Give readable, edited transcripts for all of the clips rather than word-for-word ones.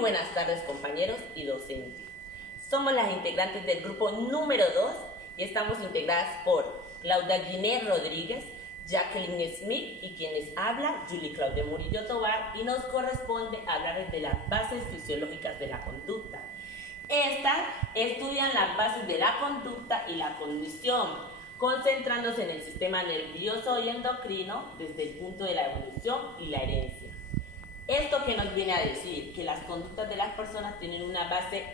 buenas tardes, compañeros y docentes. Somos las integrantes del grupo número 2 y estamos integradas por Claudia Guinée Rodríguez, Jacqueline Smith y quien les habla, Julie Claudia Murillo Tobar, y nos corresponde hablarles de las bases fisiológicas de la conducta. Estas estudian las bases de la conducta y la cognición, concentrándose en el sistema nervioso y endocrino desde el punto de la evolución y la herencia. ¿Esto qué nos viene a decir? Que las conductas de las personas tienen una base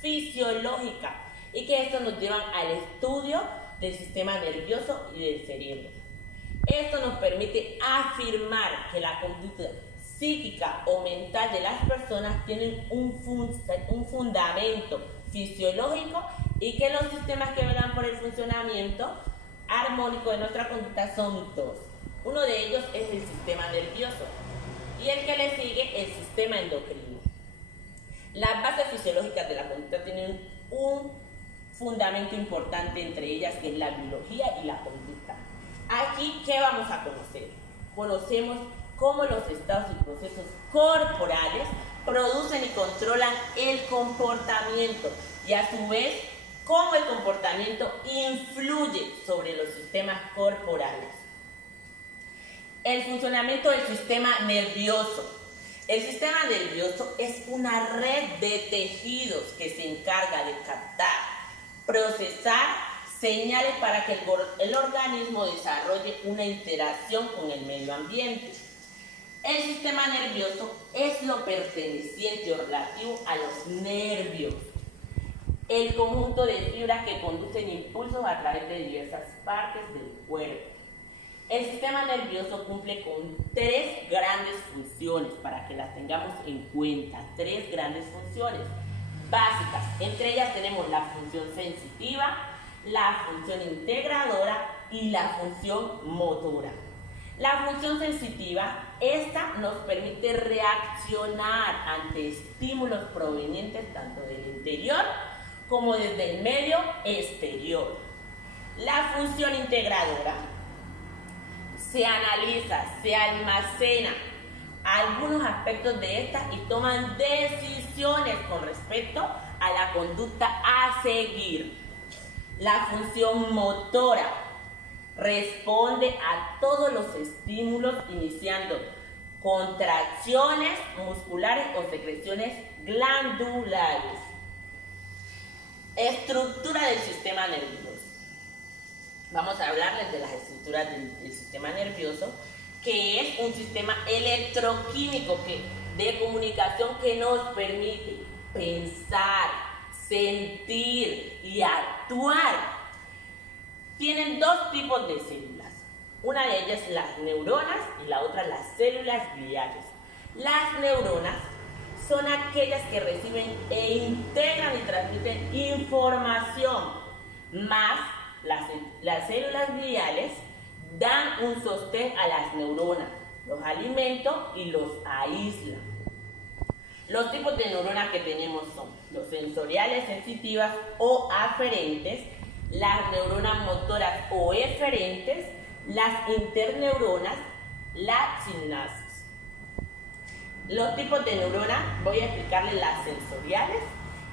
fisiológica y que esto nos lleva al estudio del sistema nervioso y del cerebro. Esto nos permite afirmar que la conducta psíquica o mental de las personas tienen un fundamento fisiológico y que los sistemas que velan por el funcionamiento armónico de nuestra conducta son dos. Uno de ellos es el sistema nervioso y el que le sigue el sistema endocrino. Las bases fisiológicas de la conducta tienen un fundamento importante entre ellas, que es la biología y la conducta. Aquí, ¿qué vamos a conocer? Conocemos cómo los estados y procesos corporales producen y controlan el comportamiento y a su vez cómo el comportamiento influye sobre los sistemas corporales. El funcionamiento del sistema nervioso. El sistema nervioso es una red de tejidos que se encarga de captar, procesar señales para que el organismo desarrolle una interacción con el medio ambiente. El sistema nervioso es lo perteneciente o relativo a los nervios, el conjunto de fibras que conducen impulsos a través de diversas partes del cuerpo. El sistema nervioso cumple con tres grandes funciones, para que las tengamos en cuenta, tres grandes funciones básicas. Entre ellas tenemos la función sensitiva, la función integradora y la función motora. La función sensitiva, esta nos permite reaccionar ante estímulos provenientes tanto del interior como desde el medio exterior. La función integradora, se analiza, se almacena algunos aspectos de esta y toman decisiones con respecto a la conducta a seguir. La función motora responde a todos los estímulos iniciando contracciones musculares o secreciones glandulares. Estructura del sistema nervioso. Vamos a hablarles de las estructuras del sistema nervioso, que es un sistema electroquímico de comunicación que nos permite pensar, sentir y actuar. Tienen dos tipos de células. Una de ellas las neuronas y la otra las células gliales. Las neuronas son aquellas que reciben e integran y transmiten información, más las células gliales dan un sostén a las neuronas, los alimentan y los aíslan. Los tipos de neuronas que tenemos son los sensoriales sensitivas o aferentes, las neuronas motoras o eferentes, las interneuronas, la sinapsis. Los tipos de neuronas, voy a explicarles las sensoriales,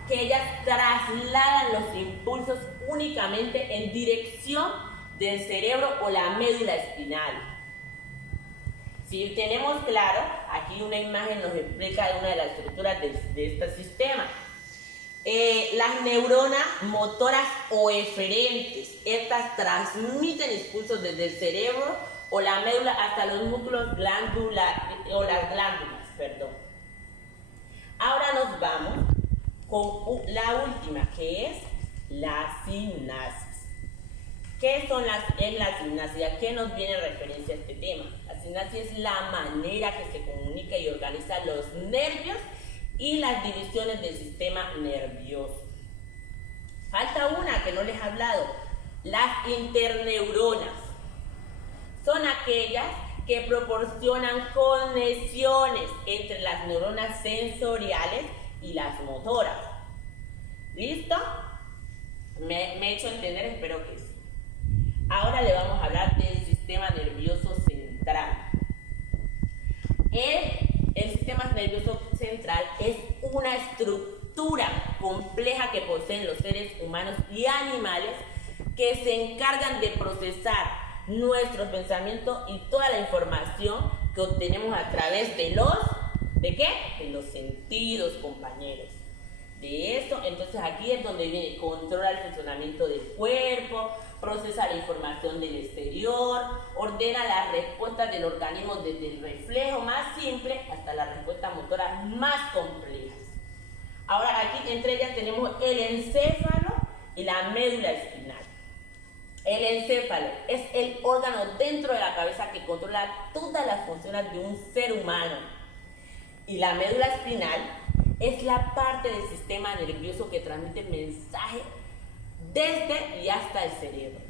que ellas trasladan los impulsos únicamente en dirección del cerebro o la médula espinal. Si tenemos claro, aquí una imagen nos explica una de las estructuras de este sistema. Las neuronas motoras o eferentes, estas transmiten impulsos desde el cerebro o la médula hasta los músculos glándulas. Ahora nos vamos con la última, que es la sinapsis. ¿Qué es la sinapsis? ¿A qué nos viene referencia a este tema? La sinapsis es la manera que se comunica y organiza los nervios y las divisiones del sistema nervioso. Falta una que no les he hablado, las interneuronas. Son aquellas que proporcionan conexiones entre las neuronas sensoriales y las motoras. ¿Listo? Me he hecho entender, espero que sí. Ahora le vamos a hablar del sistema nervioso central. El sistema nervioso central es una estructura compleja que poseen los seres humanos y animales que se encargan de procesar nuestros pensamientos y toda la información que obtenemos a través de ¿de qué? De los sentidos, compañeros. De esto, entonces aquí es donde viene, controla el funcionamiento del cuerpo, procesa la información del exterior, ordena las respuestas del organismo desde el reflejo más simple hasta las respuestas motoras más complejas. Ahora aquí entre ellas tenemos el encéfalo y la médula espinal. El encéfalo es el órgano dentro de la cabeza que controla todas las funciones de un ser humano. Y la médula espinal es la parte del sistema nervioso que transmite mensajes desde y hasta el cerebro.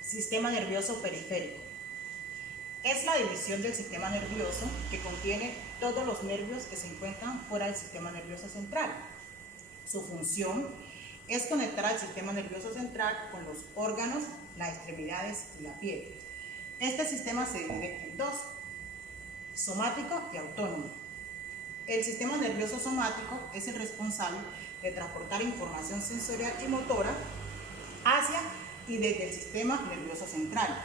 Sistema nervioso periférico. Es la división del sistema nervioso que contiene todos los nervios que se encuentran fuera del sistema nervioso central. Su función es conectar al sistema nervioso central con los órganos, las extremidades y la piel. Este sistema se divide en dos: somático y autónomo. El sistema nervioso somático es el responsable de transportar información sensorial y motora hacia y desde el sistema nervioso central.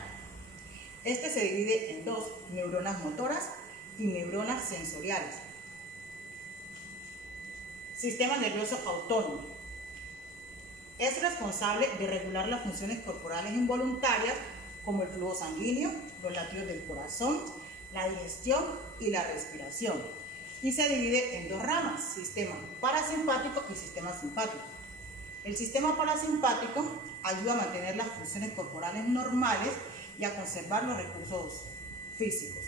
Este se divide en dos: neuronas motoras y neuronas sensoriales. Sistema nervioso autónomo. Es responsable de regular las funciones corporales involuntarias como el flujo sanguíneo, los latidos del corazón, la digestión y la respiración. Y se divide en dos ramas: sistema parasimpático y sistema simpático. El sistema parasimpático ayuda a mantener las funciones corporales normales y a conservar los recursos físicos.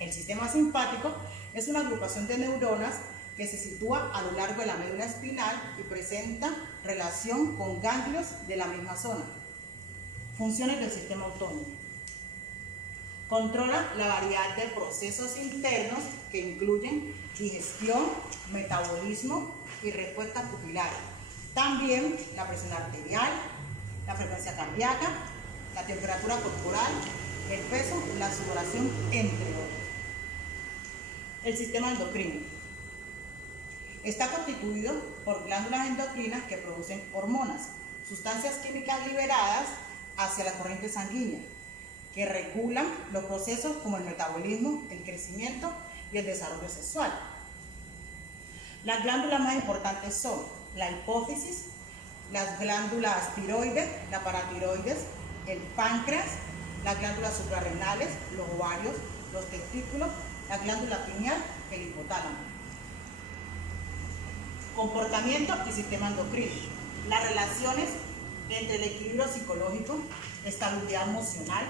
El sistema simpático es una agrupación de neuronas que se sitúa a lo largo de la médula espinal y presenta relación con ganglios de la misma zona. Funciones del sistema autónomo. Controla la variedad de procesos internos que incluyen digestión, metabolismo y respuesta pupilar. También la presión arterial, la frecuencia cardíaca, la temperatura corporal, el peso, la sudoración, entre otros. El sistema endocrino. Está constituido por glándulas endocrinas que producen hormonas, sustancias químicas liberadas hacia la corriente sanguínea, que regulan los procesos como el metabolismo, el crecimiento y el desarrollo sexual. Las glándulas más importantes son la hipófisis, las glándulas tiroides, la paratiroides, el páncreas, las glándulas suprarrenales, los ovarios, los testículos, la glándula pineal, el hipotálamo. Comportamiento y sistema endocrino. Las relaciones entre el equilibrio psicológico, estabilidad emocional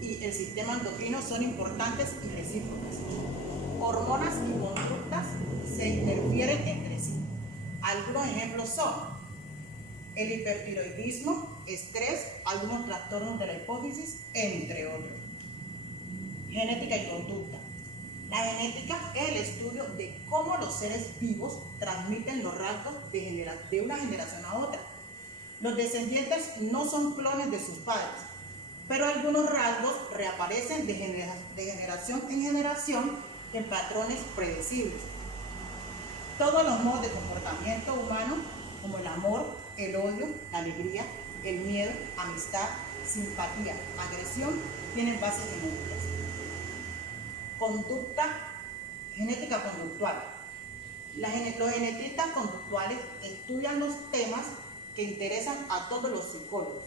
y el sistema endocrino son importantes y recíprocas. Hormonas y conductas se interfieren entre sí. Algunos ejemplos son el hipertiroidismo, estrés, algunos trastornos de la hipófisis, entre otros. Genética y conducta. La genética es el estudio de cómo los seres vivos transmiten los rasgos de una generación a otra. Los descendientes no son clones de sus padres, pero algunos rasgos reaparecen de generación en generación en patrones predecibles. Todos los modos de comportamiento humano, como el amor, el odio, la alegría, el miedo, amistad, simpatía, agresión, tienen bases genéticas. Conducta, genética conductual. Los genetistas conductuales estudian los temas que interesan a todos los psicólogos: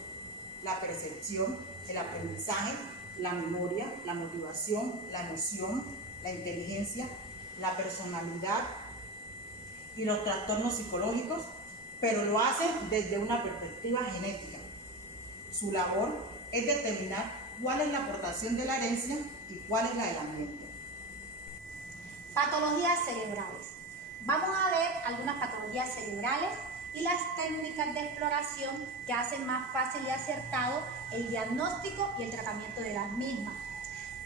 la percepción, el aprendizaje, la memoria, la motivación, la emoción, la inteligencia, la personalidad y los trastornos psicológicos, pero lo hacen desde una perspectiva genética. Su labor es determinar cuál es la aportación de la herencia y cuál es la del ambiente. Patologías cerebrales. Vamos a ver algunas patologías cerebrales y las técnicas de exploración que hacen más fácil y acertado el diagnóstico y el tratamiento de las mismas.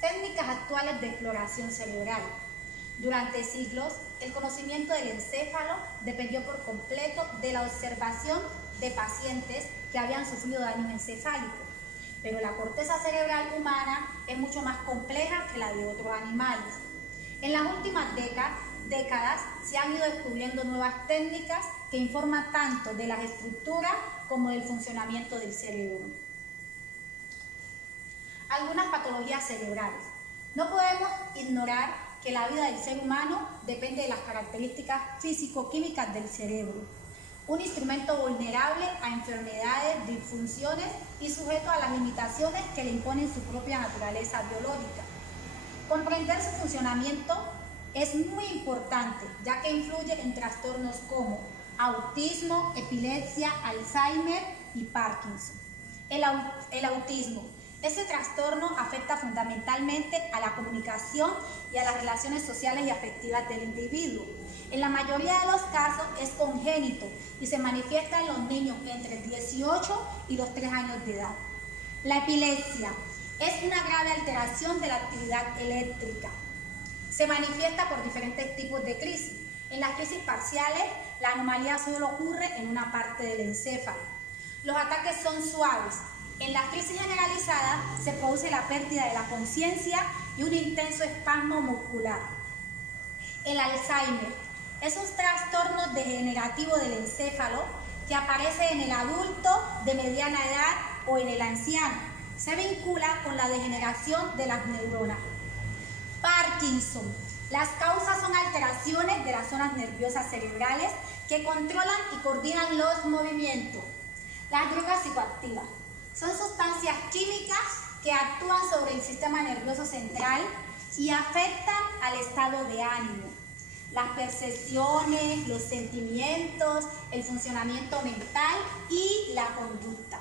Técnicas actuales de exploración cerebral. Durante siglos, el conocimiento del encéfalo dependió por completo de la observación de pacientes que habían sufrido daños encefálicos. Pero la corteza cerebral humana es mucho más compleja que la de otros animales. En las últimas décadas décadas se han ido descubriendo nuevas técnicas que informan tanto de las estructuras como del funcionamiento del cerebro. Algunas patologías cerebrales. No podemos ignorar que la vida del ser humano depende de las características físico-químicas del cerebro, un instrumento vulnerable a enfermedades, disfunciones y sujeto a las limitaciones que le imponen su propia naturaleza biológica. Comprender su funcionamiento es muy importante, ya que influye en trastornos como autismo, epilepsia, Alzheimer y Parkinson. El autismo. Este trastorno afecta fundamentalmente a la comunicación y a las relaciones sociales y afectivas del individuo. En la mayoría de los casos es congénito y se manifiesta en los niños entre 18 y los 3 años de edad. La epilepsia es una grave alteración de la actividad eléctrica. Se manifiesta por diferentes tipos de crisis. En las crisis parciales, la anomalía solo ocurre en una parte del encéfalo. Los ataques son suaves. En las crisis generalizadas se produce la pérdida de la conciencia y un intenso espasmo muscular. El Alzheimer es un trastorno degenerativo del encéfalo que aparece en el adulto de mediana edad o en el anciano. Se vincula con la degeneración de las neuronas. Parkinson. Las causas son alteraciones de las zonas nerviosas cerebrales que controlan y coordinan los movimientos. Las drogas psicoactivas son sustancias químicas que actúan sobre el sistema nervioso central y afectan al estado de ánimo, las percepciones, los sentimientos, el funcionamiento mental y la conducta.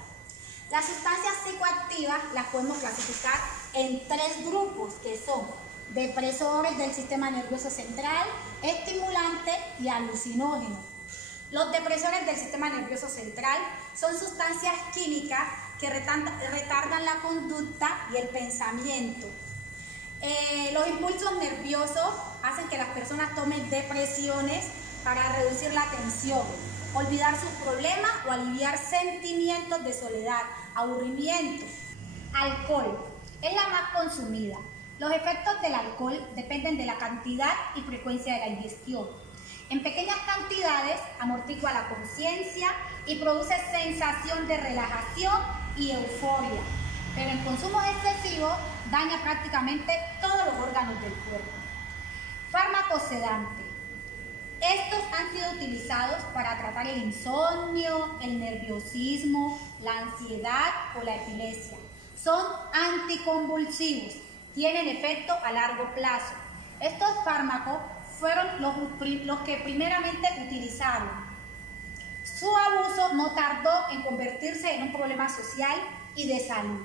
Las sustancias psicoactivas las podemos clasificar en 3 grupos, que son depresores del sistema nervioso central, estimulantes y alucinógenos. Los depresores del sistema nervioso central son sustancias químicas que retardan la conducta y el pensamiento. Los impulsos nerviosos hacen que las personas tomen depresiones para reducir la tensión, olvidar sus problemas o aliviar sentimientos de soledad, aburrimiento. Alcohol es la más consumida. Los efectos del alcohol dependen de la cantidad y frecuencia de la ingestión. En pequeñas cantidades amortigua la conciencia y produce sensación de relajación y euforia, pero en consumos excesivos daña prácticamente todos los órganos del cuerpo. Fármacos sedantes. Estos han sido utilizados para tratar el insomnio, el nerviosismo, la ansiedad o la epilepsia. Son anticonvulsivos, tienen efecto a largo plazo. Estos fármacos fueron los que primeramente utilizaron. Su abuso no tardó en convertirse en un problema social y de salud.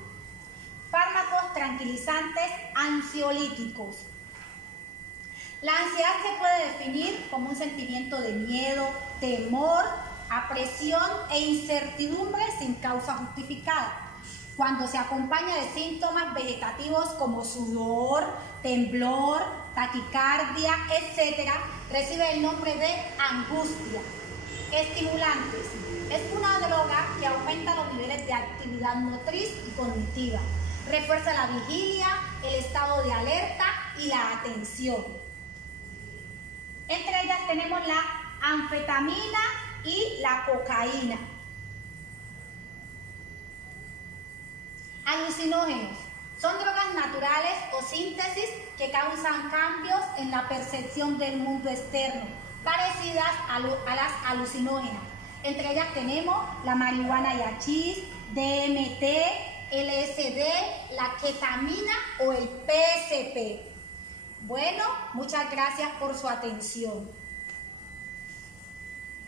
Fármacos tranquilizantes ansiolíticos. La ansiedad se puede definir como un sentimiento de miedo, temor, apresión e incertidumbre sin causa justificada, cuando se acompaña de síntomas vegetativos como sudor, temblor, taquicardia, etc., recibe el nombre de angustia. Estimulantes. Es una droga que aumenta los niveles de actividad motriz y cognitiva, refuerza la vigilia, el estado de alerta y la atención. Entre ellas tenemos la anfetamina y la cocaína. Alucinógenos. Son drogas naturales o síntesis que causan cambios en la percepción del mundo externo, parecidas a las alucinógenas. Entre ellas tenemos la marihuana y hachís, DMT, LSD, la ketamina o el PSP. Bueno, muchas gracias por su atención.